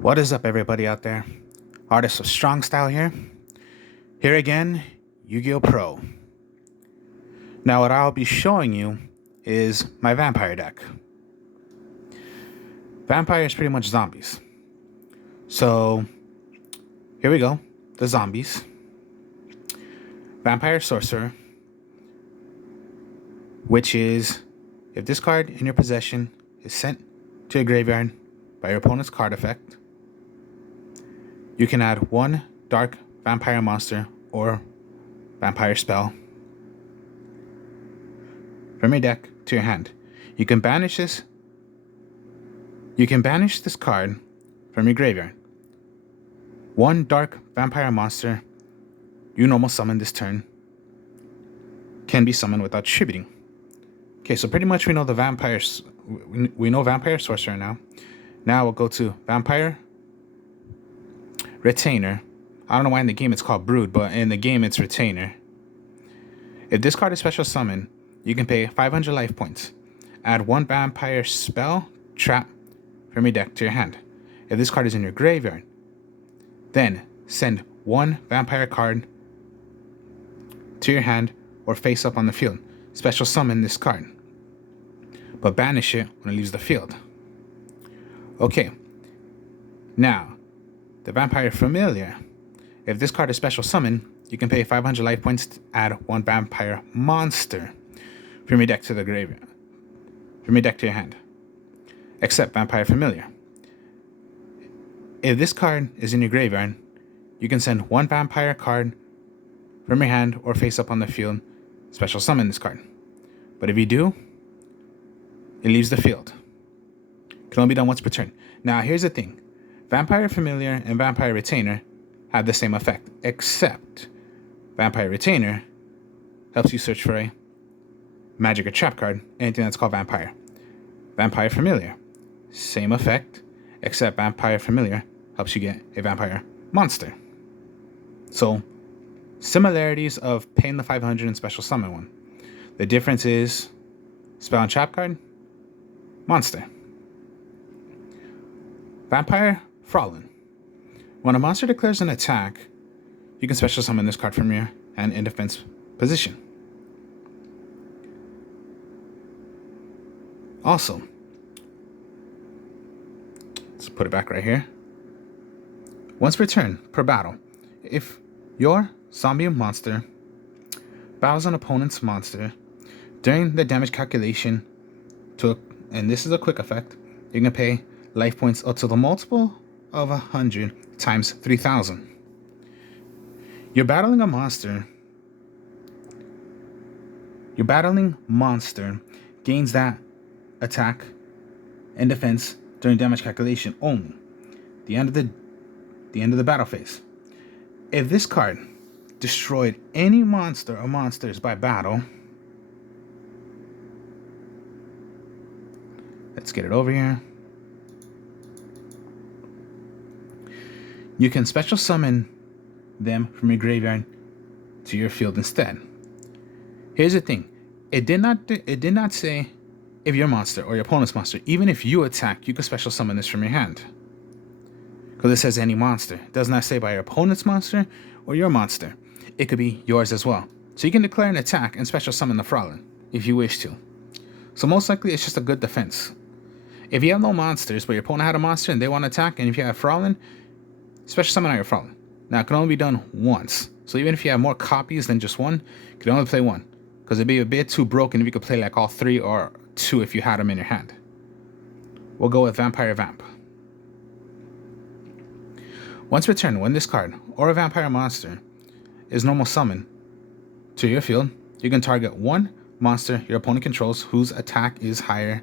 What is up, everybody out there? Artist of Strong Style here. Here again, Yu-Gi-Oh! Pro. Now, what I'll be showing you is my vampire deck. Vampire is pretty much zombies. So, here we go. The zombies. Vampire Sorcerer, which is if this card in your possession is sent to a graveyard by your opponent's card effect, you can add one dark vampire monster or vampire spell from your deck to your hand. You can banish this card from your graveyard. One dark vampire monster you normal summon this turn can be summoned without distributing. Okay, so pretty much we know the vampires. We know Vampire Sorcerer now. Now we'll go to Vampire Retainer. I don't know why in the game it's called Brood, but in the game it's Retainer. If this card is special summon, you can pay 500 life points. Add one vampire spell, trap from your deck to your hand. If this card is in your graveyard, then send one vampire card to your hand or face up on the field. Special summon this card, but banish it when it leaves the field. Okay, now the Vampire Familiar. If this card is special summon, you can pay 500 life points to add one vampire monster from your deck to the graveyard, from your deck to your hand, except Vampire Familiar. If this card is in your graveyard, you can send one vampire card from your hand or face up on the field, special summon this card. But if you do, it leaves the field. It can only be done once per turn. Now here's the thing. Vampire Familiar and Vampire Retainer have the same effect, except Vampire Retainer helps you search for a magic or trap card, anything that's called Vampire. Vampire Familiar, same effect, except Vampire Familiar helps you get a Vampire monster. So, similarities of paying the 500 and special summon one. The difference is spell and trap card, monster. Vampire Frolin. When a monster declares an attack, you can special summon this card from your hand in defense position. Also, let's put it back right here. Once per turn, per battle, if your zombie monster battles an opponent's monster during the damage calculation, and this is a quick effect, you can pay life points up to the multiple of 100 times 3,000. You're battling a monster. Your battling monster gains that attack and defense during damage calculation only. The end of the battle phase. If this card destroyed any monster or monsters by battle, let's get it over here. You can special summon them from your graveyard to your field instead. Here's the thing. It did not say if your monster or your opponent's monster, even if you attack, you can special summon this from your hand. Because it says any monster. It does not say by your opponent's monster or your monster. It could be yours as well. So you can declare an attack and special summon the Frolin if you wish to. So most likely it's just a good defense. If you have no monsters, but your opponent had a monster and they want to attack, and if you have Frolin, special summon out your Frolin. Now it can only be done once. So even if you have more copies than just one, you can only play one. Because it'd be a bit too broken if you could play like all three or two if you had them in your hand. We'll go with Vampire Vamp. Once per turn, when this card or a vampire monster is normal summon to your field, you can target one monster your opponent controls whose attack is higher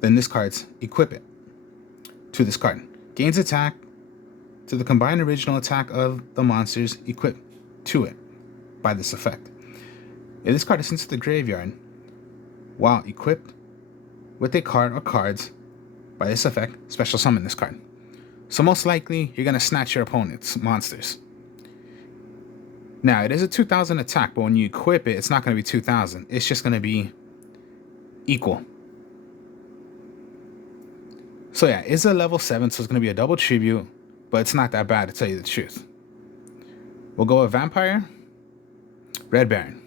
than this card's, equip it to this card. Gains attack to the combined original attack of the monsters equipped to it by this effect. If this card is sent to the graveyard while equipped with a card or cards by this effect, special summon this card. So most likely, you're going to snatch your opponent's monsters. Now, it is a 2,000 attack, but when you equip it, it's not going to be 2,000. It's just going to be equal. So yeah, it's a level 7, so it's going to be a double tribute, but it's not that bad to tell you the truth. We'll go with Vampire, Red Baron.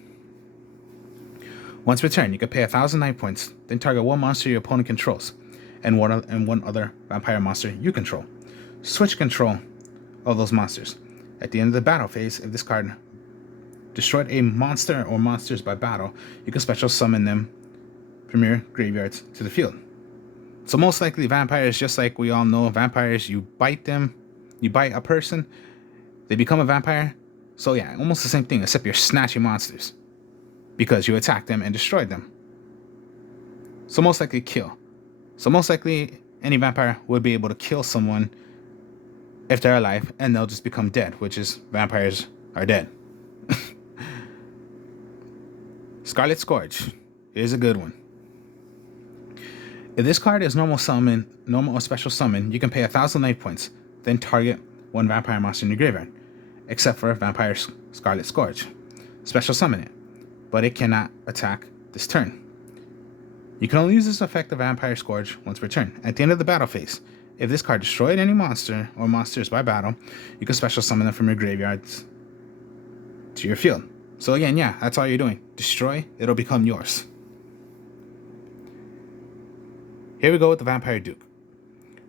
Once per turn, you can pay 1,000 night points, then target one monster your opponent controls, and one other vampire monster you control. Switch control of those monsters. At the end of the battle phase, if this card destroyed a monster or monsters by battle, you can special summon them from your graveyards to the field. So most likely vampires, just like we all know, vampires, you bite them, you bite a person, they become a vampire. So yeah, almost the same thing, except you're snatching monsters because you attacked them and destroyed them. So most likely kill. So most likely any vampire would be able to kill someone if they're alive, and they'll just become dead, which is vampires are dead. Scarlet Scourge is a good one. If this card is normal or special summon, you can pay 1,000 life points, then target one vampire monster in your graveyard, except for Vampire Scarlet Scourge. Special summon it, but it cannot attack this turn. You can only use this effect of Vampire Scourge once per turn. At the end of the battle phase, if this card destroyed any monster or monsters by battle, you can special summon them from your graveyards to your field. So again, yeah, that's all you're doing. Destroy, it'll become yours. Here we go with the Vampire Duke.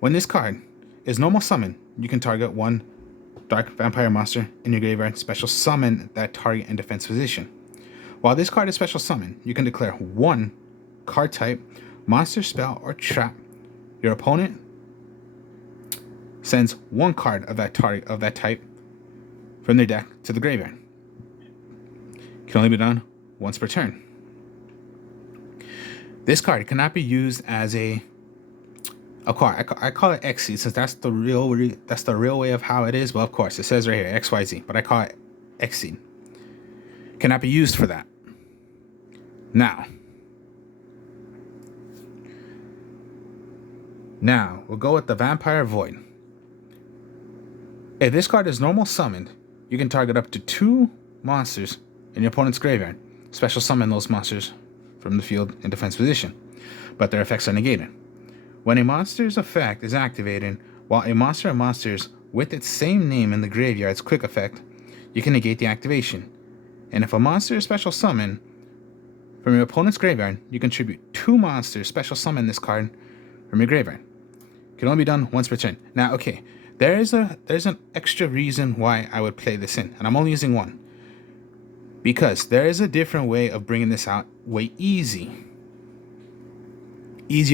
When this card is normal summon, you can target one dark vampire monster in your graveyard, special summon that target in defense position. While this card is special summon, you can declare one card type, monster, spell, or trap. Your opponent sends one card of that type from their deck to the graveyard. It can only be done once per turn. This card cannot be used as a card. I call it XC since that's the real way of how it is. Well, of course, it says right here XYZ, but I call it XC. Cannot be used for that. Now we'll go with the Vampire Void. If this card is normal summoned, you can target up to 2 monsters in your opponent's graveyard. Special summon those monsters from the field in defense position, but their effects are negated. When a monster's effect is activated, while a monster or monsters with its same name in the graveyard's quick effect, you can negate the activation. And if a monster is special summon from your opponent's graveyard, you contribute 2 monsters special summon this card from your graveyard. It can only be done once per turn. Now, okay, there's an extra reason why I would play this in, and I'm only using one. Because there is a different way of bringing this out way easier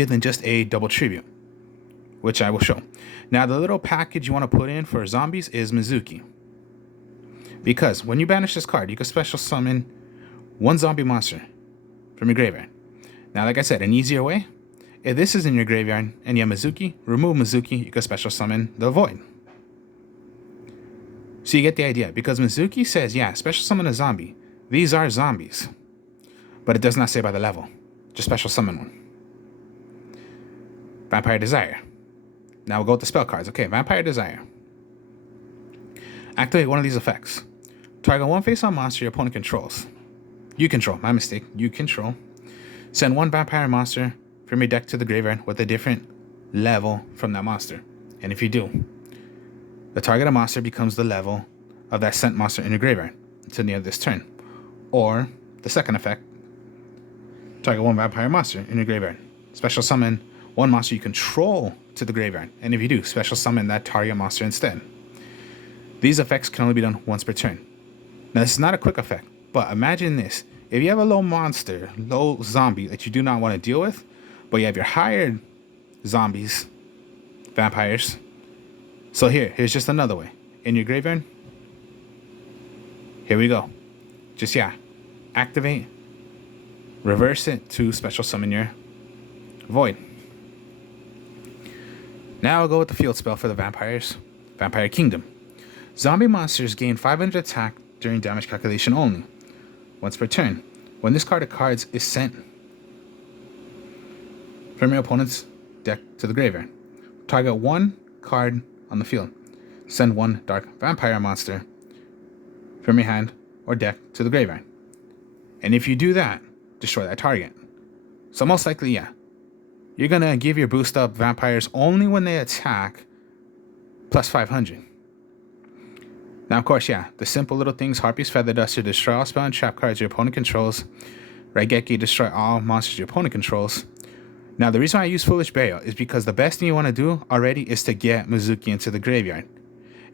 than just a double tribute, which I will show. Now, the little package you want to put in for zombies is Mizuki. Because when you banish this card, you can special summon one zombie monster from your graveyard. Now, like I said, an easier way, if this is in your graveyard and you have Mizuki, remove Mizuki, you can special summon the Void. So you get the idea, because Mizuki says, yeah, special summon a zombie. These are zombies. But it does not say by the level. Just special summon one. Vampire Desire. Now we'll go with the spell cards. Okay, Vampire Desire. Activate one of these effects. Target one face-on monster your opponent controls. You control, my mistake. You control. Send one vampire monster from your deck to the graveyard with a different level from that monster. And if you do, the targeted monster becomes the level of that sent monster in your graveyard until the end of this turn. Or the second effect, target one vampire monster in your graveyard. Special summon one monster you control to the graveyard. And if you do, special summon that target monster instead. These effects can only be done once per turn. Now, this is not a quick effect, but imagine this. If you have a low monster, low zombie that you do not want to deal with, but you have your hired zombies, vampires. So here's just another way. In your graveyard, here we go. Just, yeah, activate, reverse it to special summon your Void. Now I'll go with the field spell for the vampires. Vampire Kingdom. Zombie monsters gain 500 attack during damage calculation only, once per turn. When this card of cards is sent from your opponent's deck to the graveyard, target one card on the field. Send one dark vampire monster from your hand or deck to the graveyard. And if you do that, destroy that target. So most likely, yeah, you're going to give your boost up vampires only when they attack plus 500. Now, of course, yeah, the simple little things: Harpy's Feather Duster, destroy all spell and trap cards your opponent controls. Raigeki, destroy all monsters your opponent controls. Now, the reason why I use Foolish Burial is because the best thing you want to do already is to get Mizuki into the graveyard.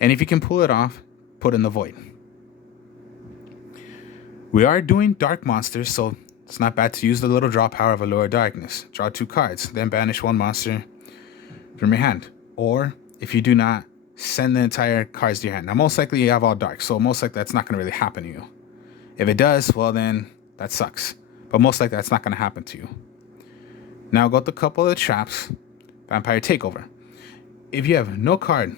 And if you can pull it off, put in the Void. We are doing Dark Monsters, so it's not bad to use the little draw power of Allure of Darkness. Draw 2 cards, then banish 1 monster from your hand. Or, if you do not, send the entire cards to your hand. Now, most likely you have all dark, so most likely that's not going to really happen to you. If it does, well then, that sucks. But most likely that's not going to happen to you. Now go to a couple of the traps. Vampire Takeover. If you have no card,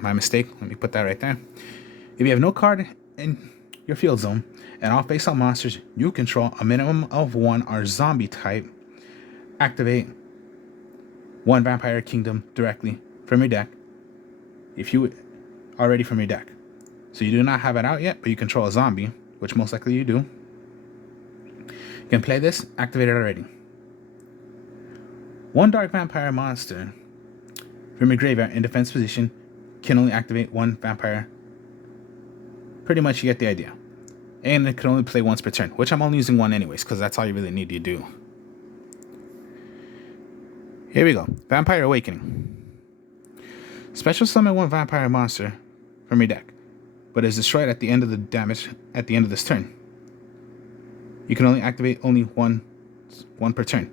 my mistake, let me put that right there. If you have no card in your field zone, and all face-up monsters you control, a minimum of 1 are zombie type, activate 1 Vampire Kingdom directly from your deck. If you already from your deck. So you do not have it out yet, but you control a zombie, which most likely you do. You can play this, activate it already. 1 Dark Vampire monster from your graveyard in defense position can only activate 1 vampire. Pretty much you get the idea. And it can only play once per turn, which I'm only using 1 anyways, because that's all you really need to do. Here we go. Vampire Awakening. Special summon 1 vampire monster from your deck, but is destroyed at the end of the damage at the end of this turn. You can only activate only one per turn.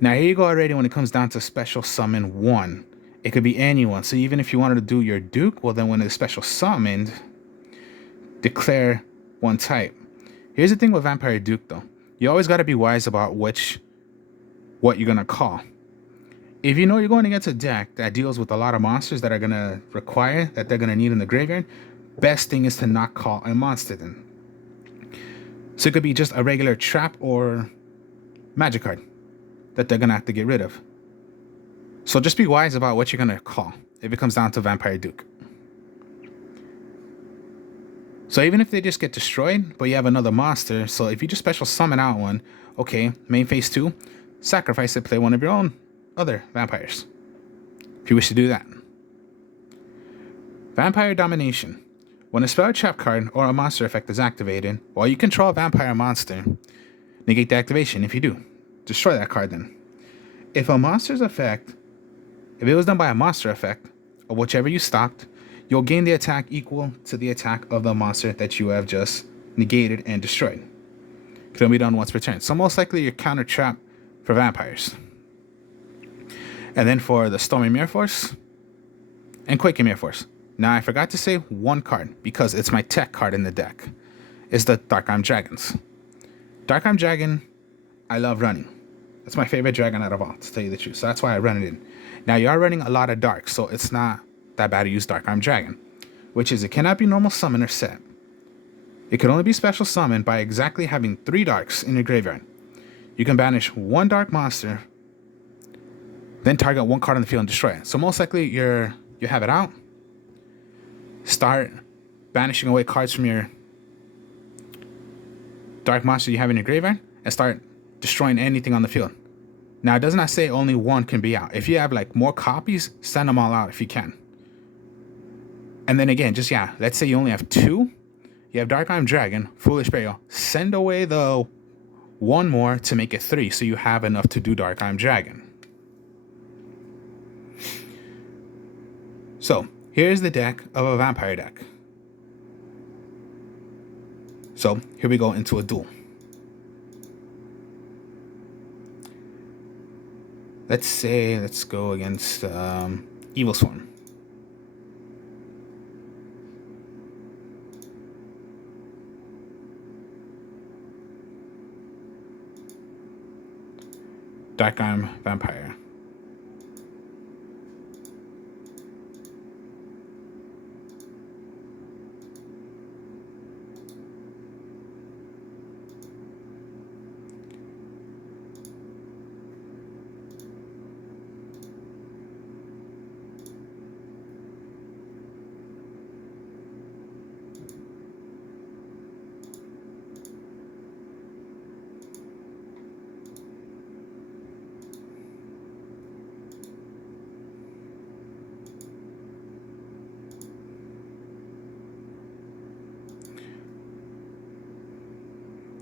Now here you go already when it comes down to special summon 1. It could be anyone. So even if you wanted to do your Duke, well then when it's special summoned, declare 1 type. Here's the thing with Vampire Duke though. You always got to be wise about what you're going to call. If you know you're going against a deck that deals with a lot of monsters that are going to require, that they're going to need in the graveyard, best thing is to not call a monster then. So it could be just a regular trap or magic card that they're going to have to get rid of. So just be wise about what you're going to call if it comes down to Vampire Duke. So even if they just get destroyed, but you have another monster, so if you just special summon out 1, okay, main phase 2, sacrifice it, play 1 of your own other vampires, if you wish to do that. Vampire Domination. When a spell or trap card or a monster effect is activated, while you control a vampire monster, negate the activation. If you do, destroy that card then. If a monster's effect, if it was done by a monster effect, or whichever you stopped, you'll gain the attack equal to the attack of the monster that you have just negated and destroyed. It can only be done once per turn. So most likely your counter trap for vampires. And then for the Stormy Mirror Force and Quaking Mirror Force. Now I forgot to say 1 card because it's my tech card in the deck. It's the Dark Arm Dragons. Dark Arm Dragon, I love running. That's my favorite dragon out of all, to tell you the truth. So that's why I run it in. Now you are running a lot of dark, so it's not that bad to use Dark Arm Dragon, which is it cannot be normal summon or set. It can only be special summoned by exactly having 3 darks in your graveyard. You can banish 1 dark monster, then target 1 card on the field and destroy it. So most likely you have it out. Start banishing away cards from your dark monster you have in your graveyard and start destroying anything on the field. Now it does not say only 1 can be out. If you have like more copies, send them all out if you can. And then again, just let's say you only have 2. You have Dark Arm Dragon, Foolish Burial. Send away the 1 more to make it 3, so you have enough to do Dark Arm Dragon. So here's the deck of a vampire deck. So here we go into a duel. Let's go against Evil Swarm. Dark Arm Vampire.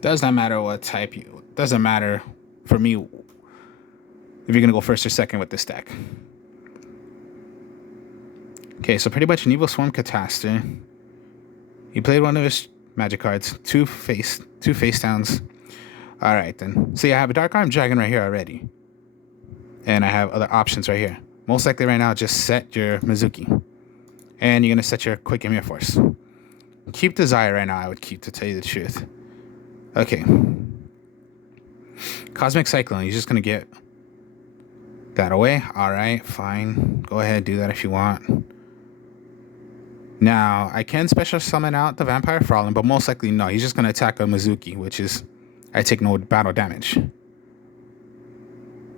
Does not matter what type you. Doesn't matter for me if you're gonna go first or second with this deck. Okay, so pretty much an Evil Swarm Catastor. He played one of his magic cards, two face downs. All right then. See, I have a Dark Arm Dragon right here already, and I have other options right here. Most likely right now, just set your Mizuki, and you're gonna set your Quick Mirror Force. Keep Desire right now. I would keep, to tell you the truth. Okay. Cosmic Cyclone. You're just gonna get that away. All right, fine. Go ahead, do that if you want. Now, I can special summon out the Vampire Frolin, but most likely no. He's just going to attack a Mizuki, which is, I take no battle damage.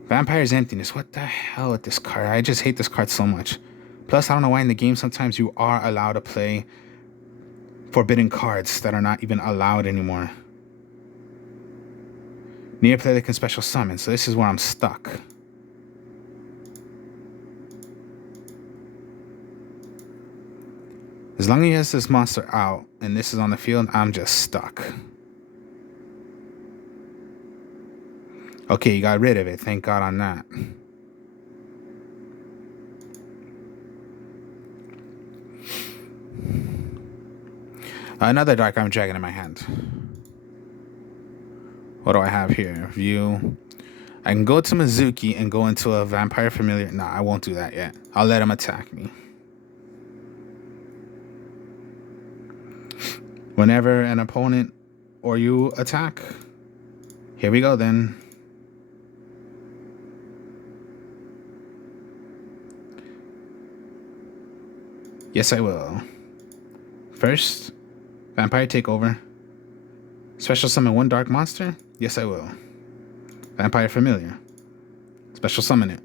Vampire's Emptiness. What the hell with this card? I just hate this card so much. Plus, I don't know why in the game sometimes you are allowed to play forbidden cards that are not even allowed anymore. Need a player that can special summon, so this is where I'm stuck. As long as he has this monster out and this is on the field, I'm just stuck. Okay, you got rid of it. Thank God on that. Another Dark Arm Dragon in my hand. What do I have here? View. I can go to Mizuki and go into a Vampire Familiar. Nah, I won't do that yet. I'll let him attack me. Whenever an opponent or you attack, here we go then. Yes, I will. First, Vampire Takeover. Special summon one dark monster? Yes, I will. Vampire Familiar. Special summon it.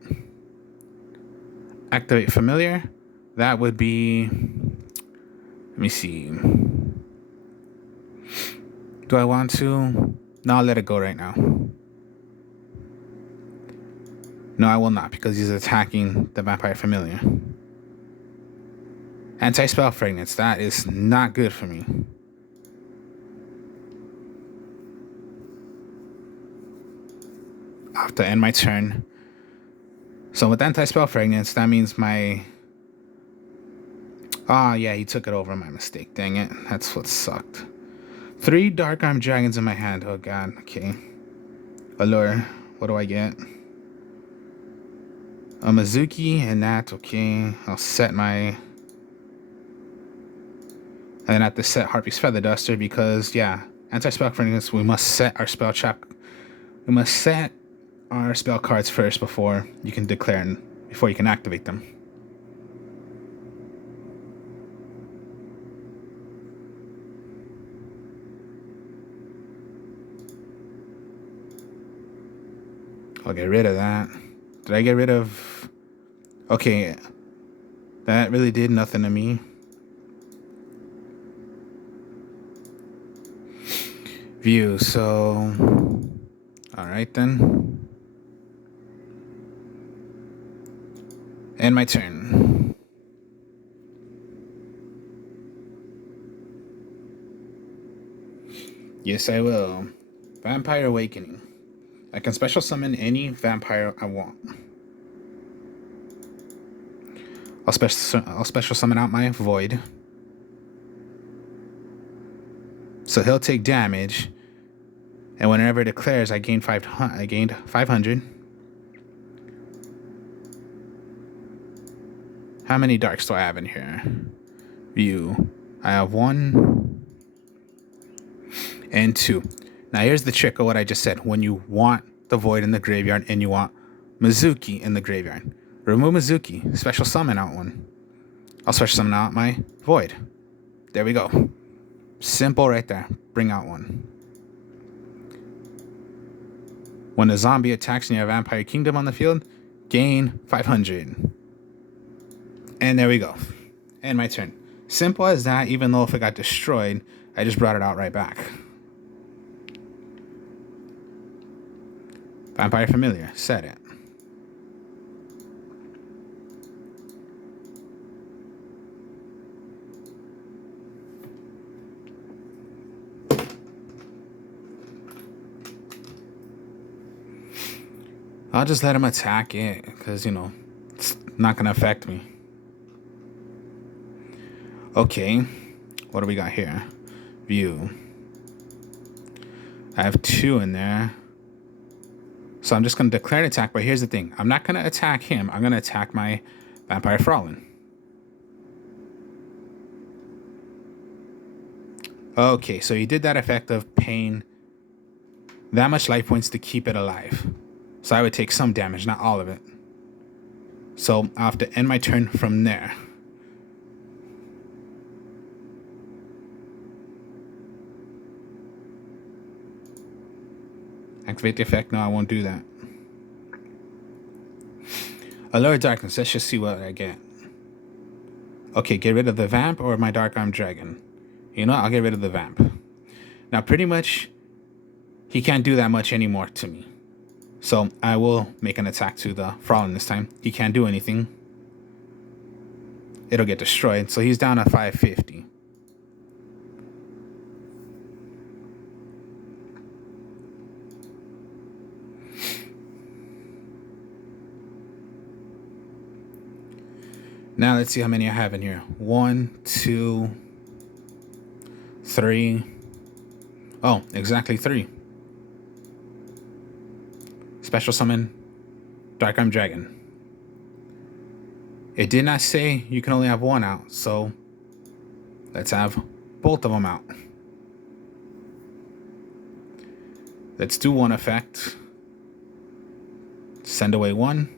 Activate Familiar. That would be... Let me see. Do I want to? No, I'll let it go right now. No, I will not, because he's attacking the Vampire Familiar. Anti-Spell Fragments. That is not good for me. I have to end my turn. So with Anti-Spell Fragments, that means my... Ah, yeah, he took it over. My mistake. Dang it. That's what sucked. 3 Dark Arm Dragons in my hand. Oh, God. Okay. Allure. What do I get? A Mizuki and that. Okay. I'll set my... And then I have to set Harpy's Feather Duster because, yeah, Anti-Spell Fragments, we must set our spell trap. We must set our spell cards first before you can declare and before you can activate them. I'll get rid of that. Did I get rid of... Okay. That really did nothing to me. View, so... Alright then. And my turn. Yes, I will. Vampire Awakening. I can special summon any vampire I want. I'll special summon out my Void. So he'll take damage, and whenever it declares, I gained 500. How many darks do I have in here? View. I have 1 and 2. Now here's the trick of what I just said. When you want the Void in the graveyard and you want Mizuki in the graveyard, remove Mizuki. Special summon out one. I'll special summon out my Void. There we go. Simple right there. Bring out one. When a zombie attacks and you have Vampire Kingdom on the field, gain 500. And there we go. And my turn. Simple as that, even though if it got destroyed, I just brought it out right back. Vampire Familiar. Set it. I'll just let him attack it because, you know, it's not going to affect me. Okay. What do we got here? View. I have 2 in there. So I'm just going to declare an attack. But here's the thing. I'm not going to attack him. I'm going to attack my Vampire Fraulein. Okay, so he did that effect of paying that much life points to keep it alive. So I would take some damage, not all of it. So I'll have to end my turn from there. Activate the effect. No, I won't do that. Allure Darkness. Let's just see what I get. Okay, get rid of the Vamp or my Dark Arm Dragon. You know, I'll get rid of the Vamp. Now, pretty much, he can't do that much anymore to me. So I will make an attack to the Fraulein this time. He can't do anything. It'll get destroyed. So he's down to 550. Now let's see how many I have in here. 1, 2, 3. Oh, exactly 3. Special summon Dark Arm Dragon. It did not say you can only have 1 out, so let's have both of them out. Let's do 1 effect. Send away 1.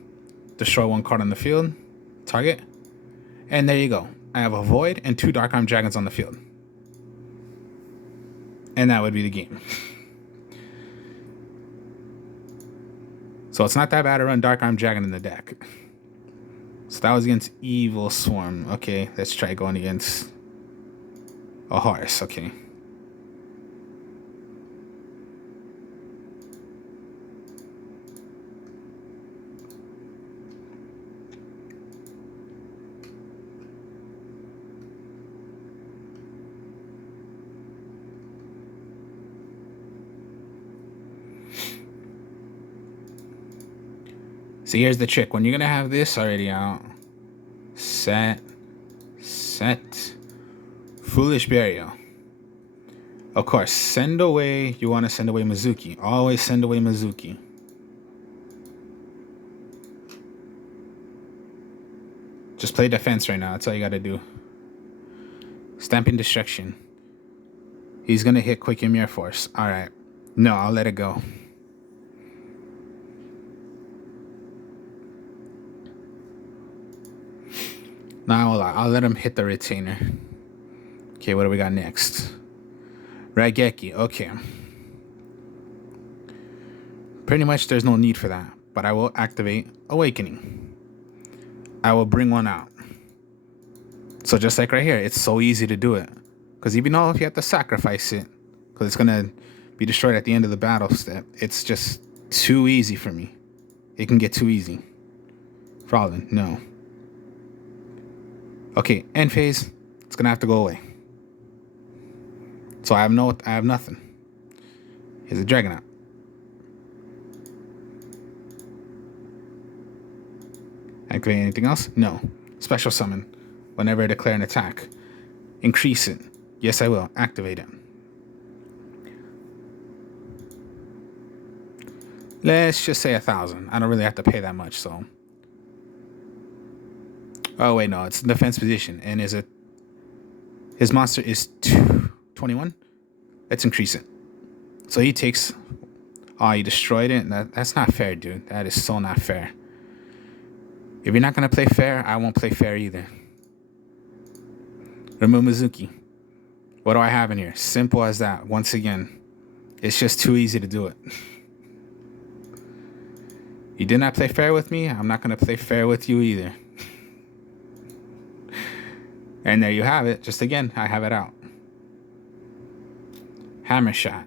Destroy 1 card on the field. Target. And there you go. I have a Void and 2 Dark Arm Dragons on the field. And that would be the game. So it's not that bad to run Dark Arm Dragon in the deck. So that was against Evil Swarm. Okay, let's try going against a Horse. Okay. So here's the trick. When you're going to have this already out, set, Foolish Burial. Of course, send away, you want to send away Mizuki. Always send away Mizuki. Just play defense right now. That's all you got to do. Stamping Destruction. He's going to hit Quick Mirror Force. All right. No, I'll let it go. Now I'll let him hit the Retainer. Okay, what do we got next? Raigeki. Okay. Pretty much there's no need for that. But I will activate Awakening. I will bring 1 out. So just like right here, it's so easy to do it. Because even though if you have to sacrifice it, because it's going to be destroyed at the end of the battle step, it's just too easy for me. It can get too easy. Fraulein, no. Okay, end phase. It's gonna have to go away. So I have nothing. Here's a Dragonaut. Activate anything else? No. Special summon. Whenever I declare an attack. Increase it. Yes, I will. Activate it. Let's just say 1,000. I don't really have to pay that much, so. Oh wait, no, it's defense position, and his monster is 21. Let's increase it. So he takes. Oh, he destroyed it. That's not fair, dude. That is so not fair. If you're not gonna play fair, I won't play fair either. Remove Mizuki. What do I have in here? Simple as that. Once again, it's just too easy to do it. You did not play fair with me. I'm not gonna play fair with you either. And there you have it. Just again, I have it out. Hammer Shot.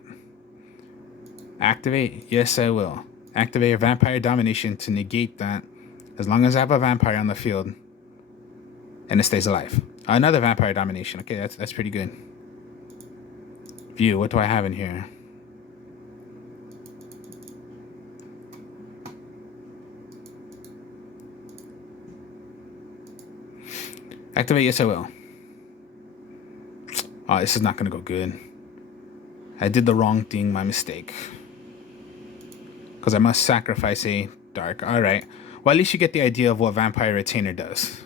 Activate. Yes, I will. Activate a Vampire Domination to negate that. As long as I have a Vampire on the field. And it stays alive. Another Vampire Domination. Okay, that's pretty good. View. What do I have in here? Activate, yes I will. Oh, this is not gonna go good. I did the wrong thing, my mistake. Because I must sacrifice a dark. Alright. Well, at least you get the idea of what Vampire Retainer does.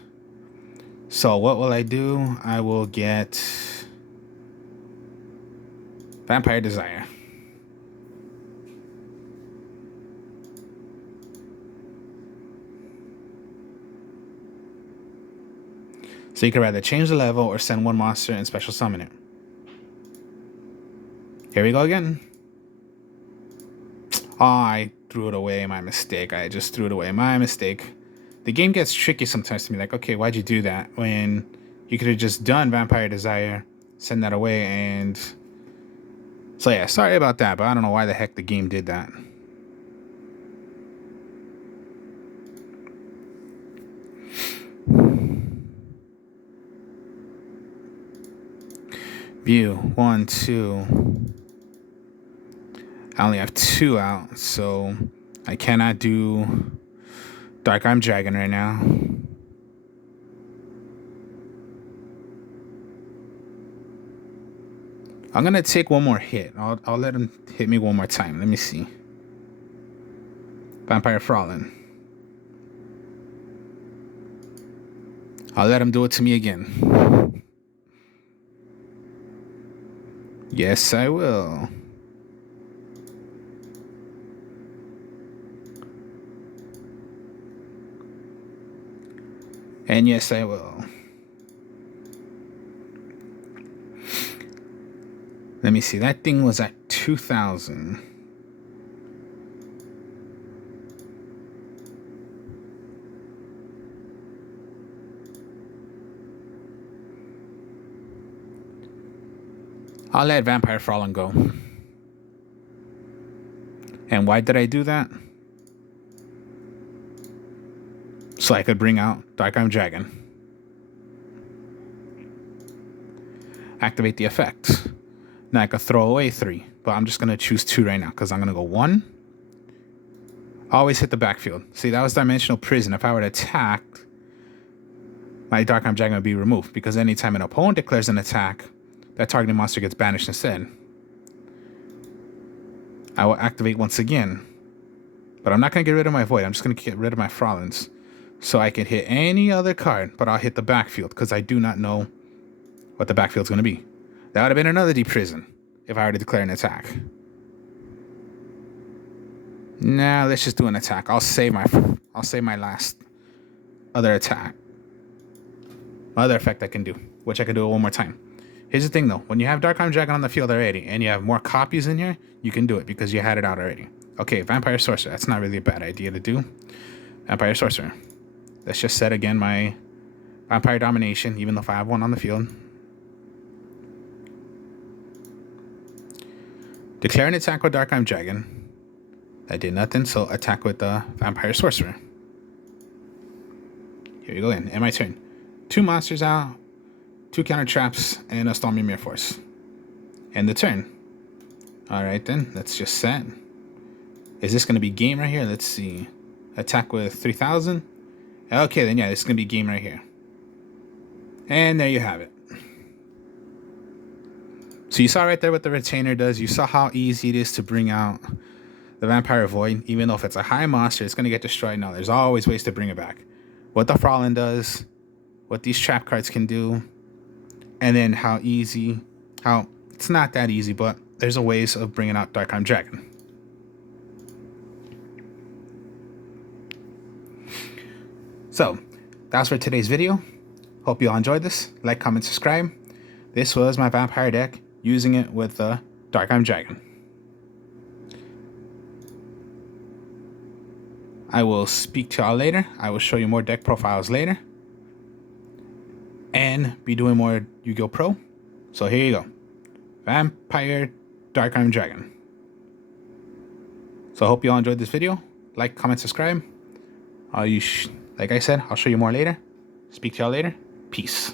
So what will I do? I will get Vampire Desire. So you can either change the level or send one monster and special summon it. Here we go again. Oh, I threw it away. My mistake. I just threw it away. My mistake. The game gets tricky sometimes to me. Like, okay, why'd you do that? When you could have just done Vampire Desire, send that away, and... So yeah, sorry about that, but I don't know why the heck the game did that. View. 1, 2... I only have 2 out, so I cannot do Dark Arm Dragon right now. I'm gonna take one more hit. I'll let him hit me one more time. Let me see. Vampire Frolin. I'll let him do it to me again. Yes, I will. And yes, I will. Let me see. That thing was at 2,000. I'll let Vampire Frolin go. And why did I do that? So I could bring out Dark Arm Dragon. Activate the effect. Now I could throw away 3, but I'm just going to choose 2 right now because I'm going to go 1. Always hit the backfield. See, that was Dimensional Prison. If I were to attack, my Dark Arm Dragon would be removed because anytime an opponent declares an attack, that targeted monster gets banished instead. I will activate once again, but I'm not going to get rid of my Void. I'm just going to get rid of my Frolins. So I can hit any other card, but I'll hit the backfield because I do not know what the backfield's going to be. That would have been another deep prison if I were to declare an attack. Nah, let's just do an attack. I'll save my last other attack. My other effect I can do, which I can do it one more time. Here's the thing though, when you have Dark Arm Dragon on the field already and you have more copies in here, you can do it because you had it out already. Okay, Vampire Sorcerer. That's not really a bad idea to do. Vampire Sorcerer. Let's just set again my Vampire Domination, even though if I have one on the field. Declare an attack with Dark Arm Dragon. That did nothing, so attack with the Vampire Sorcerer. Here we go again. And my turn. 2 monsters out, 2 counter traps, and a Stormy Mirror Force. End the turn. Alright then, let's just set. Is this going to be game right here? Let's see. Attack with 3,000. Okay, then yeah, this is going to be game right here. And there you have it. So you saw right there what the Retainer does. You saw how easy it is to bring out the Vampire Void. Even though if it's a high monster, it's going to get destroyed. Now, there's always ways to bring it back. What the Frolin does, what these trap cards can do, and then how it's not that easy, but there's a ways of bringing out Dark Arm Dragon. So, that's for today's video. Hope you all enjoyed this. Like, comment, subscribe. This was my Vampire deck, using it with the Dark Arm Dragon. I will speak to y'all later. I will show you more deck profiles later. And be doing more Yu-Gi-Oh! Pro. So here you go. Vampire Dark Arm Dragon. So I hope you all enjoyed this video. Like, comment, subscribe. Like I said, I'll show you more later. Speak to y'all later. Peace.